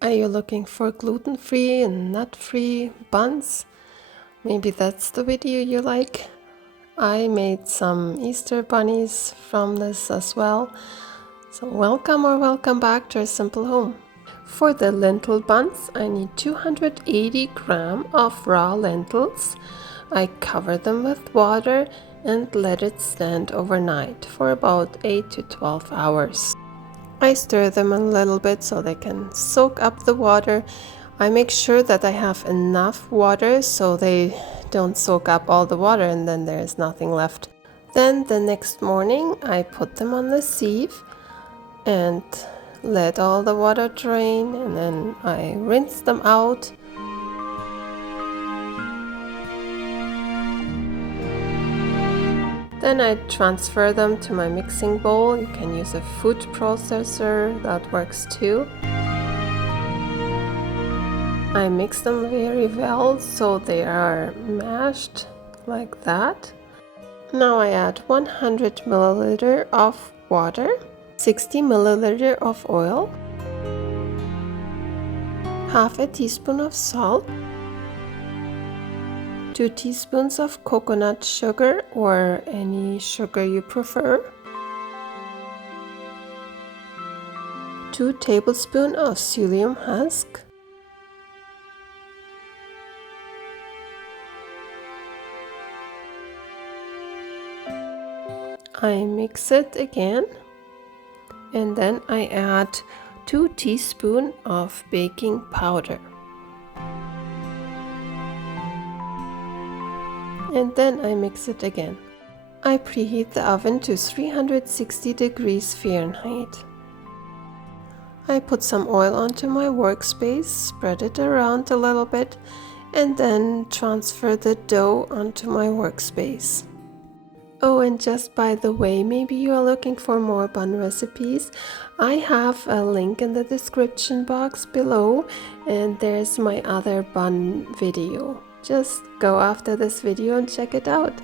Are you looking for gluten-free and nut-free buns? Maybe that's the video you like. I made some Easter bunnies from this as well. So welcome or welcome back to a simple home. For the lentil buns, I need 280 grams of raw lentils. I cover them with water and let it stand overnight for about 8 to 12 hours. I stir them a little bit so they can soak up the water. I make sure that I have enough water so they don't soak up all the water and then there's nothing left. Then the next morning I put them on the sieve and let all the water drain, and then I rinse them out. Then I transfer them to my mixing bowl. You can use a food processor, that works too. I mix them very well so they are mashed like that. Now I add 100 milliliter of water, 60 milliliter of oil, half a teaspoon of salt, 2 teaspoons of coconut sugar or any sugar you prefer, 2 tablespoons of psyllium husk, I mix it again, and then I add 2 teaspoons of baking powder. And then I mix it again. I preheat the oven to 360 degrees Fahrenheit. I put some oil onto my workspace, spread it around a little bit, and then transfer the dough onto my workspace. Oh, and just by the way, maybe you are looking for more bun recipes. I have a link in the description box below, and there's my other bun video. Just go after this video and check it out.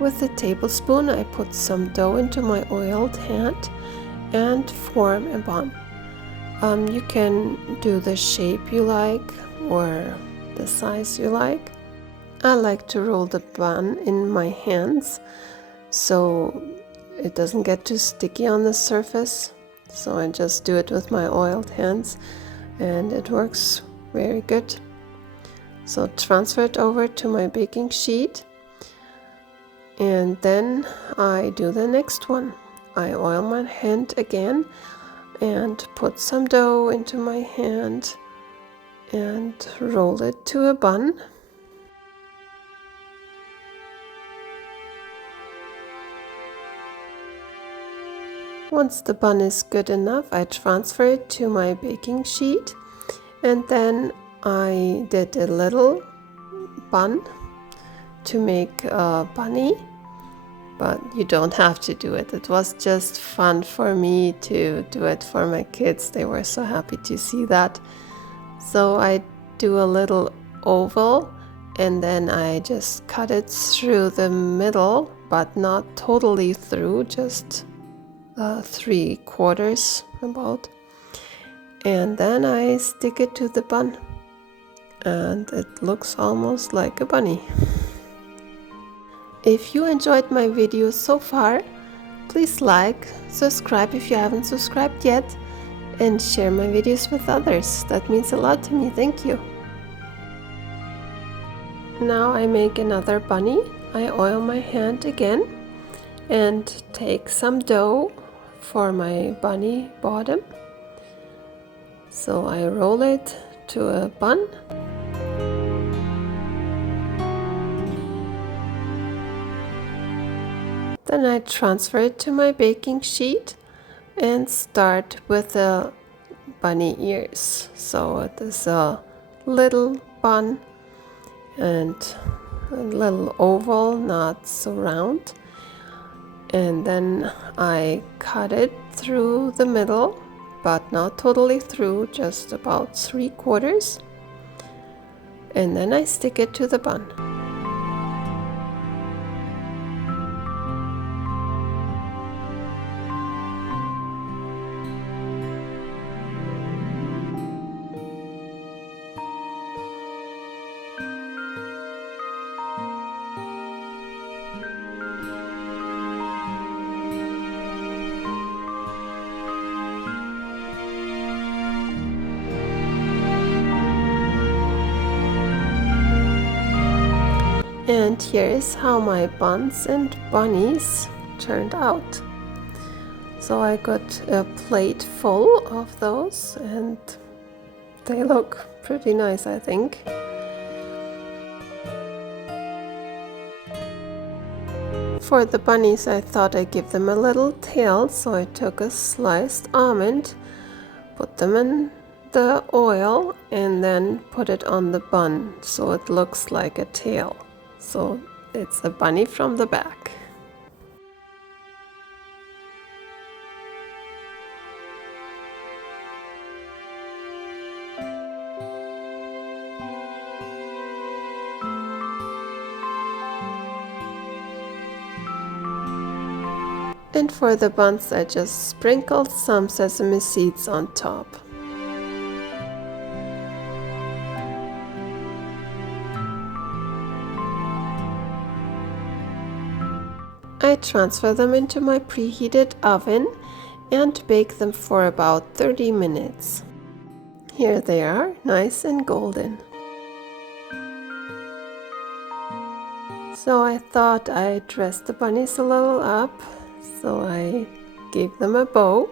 With a tablespoon, I put some dough into my oiled hand and form a bun. You can do the shape you like or the size you like. I like to roll the bun in my hands so it doesn't get too sticky on the surface. So I just do it with my oiled hands and it works very good. So transfer it over to my baking sheet, and then I do the next one. I oil my hand again and put some dough into my hand and roll it to a bun. Once the bun is good enough, I transfer it to my baking sheet, and then I did a little bun to make a bunny, but you don't have to do it. It was just fun for me to do it for my kids. They were so happy to see that. So I do a little oval and then I just cut it through the middle, but not totally through, just 3/4 about. And then I stick it to the bun and it looks almost like a bunny. If you enjoyed my video so far, please like, subscribe if you haven't subscribed yet, and share my videos with others. That means a lot to me. Thank you. Now I make another bunny. I oil my hand again and take some dough for my bunny bottom. So I roll it to a bun. Then I transfer it to my baking sheet and start with the bunny ears. So it is a little bun and a little oval, not so round. And then I cut it through the middle, but not totally through, just about 3/4. And then I stick it to the bun. And here is how my buns and bunnies turned out. So I got a plate full of those and they look pretty nice, I think. For the bunnies, I thought I'd give them a little tail, so I took a sliced almond, put them in the oil and then put it on the bun so it looks like a tail. So it's a bunny from the back. And for the buns, I just sprinkled some sesame seeds on top. I transfer them into my preheated oven and bake them for about 30 minutes. Here they are, nice and golden. So I thought I'd dress the bunnies a little up, so I gave them a bow.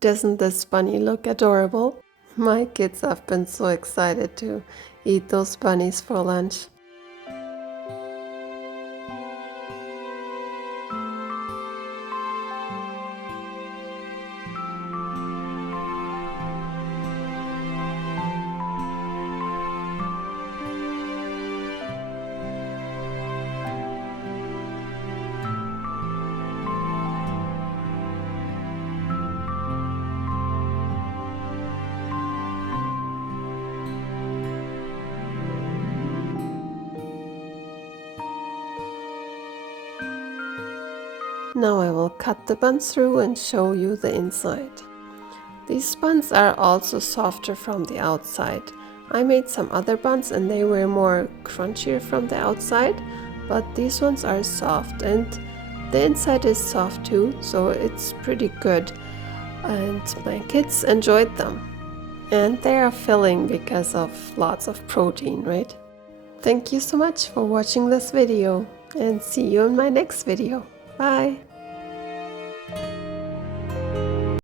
Doesn't this bunny look adorable? My kids have been so excited to eat those bunnies for lunch. Now I will cut the buns through and show you the inside. These buns are also softer from the outside. I made some other buns and they were more crunchier from the outside, but these ones are soft and the inside is soft too, so it's pretty good. And my kids enjoyed them. And they are filling because of lots of protein, right? Thank you so much for watching this video and see you in my next video. Bye!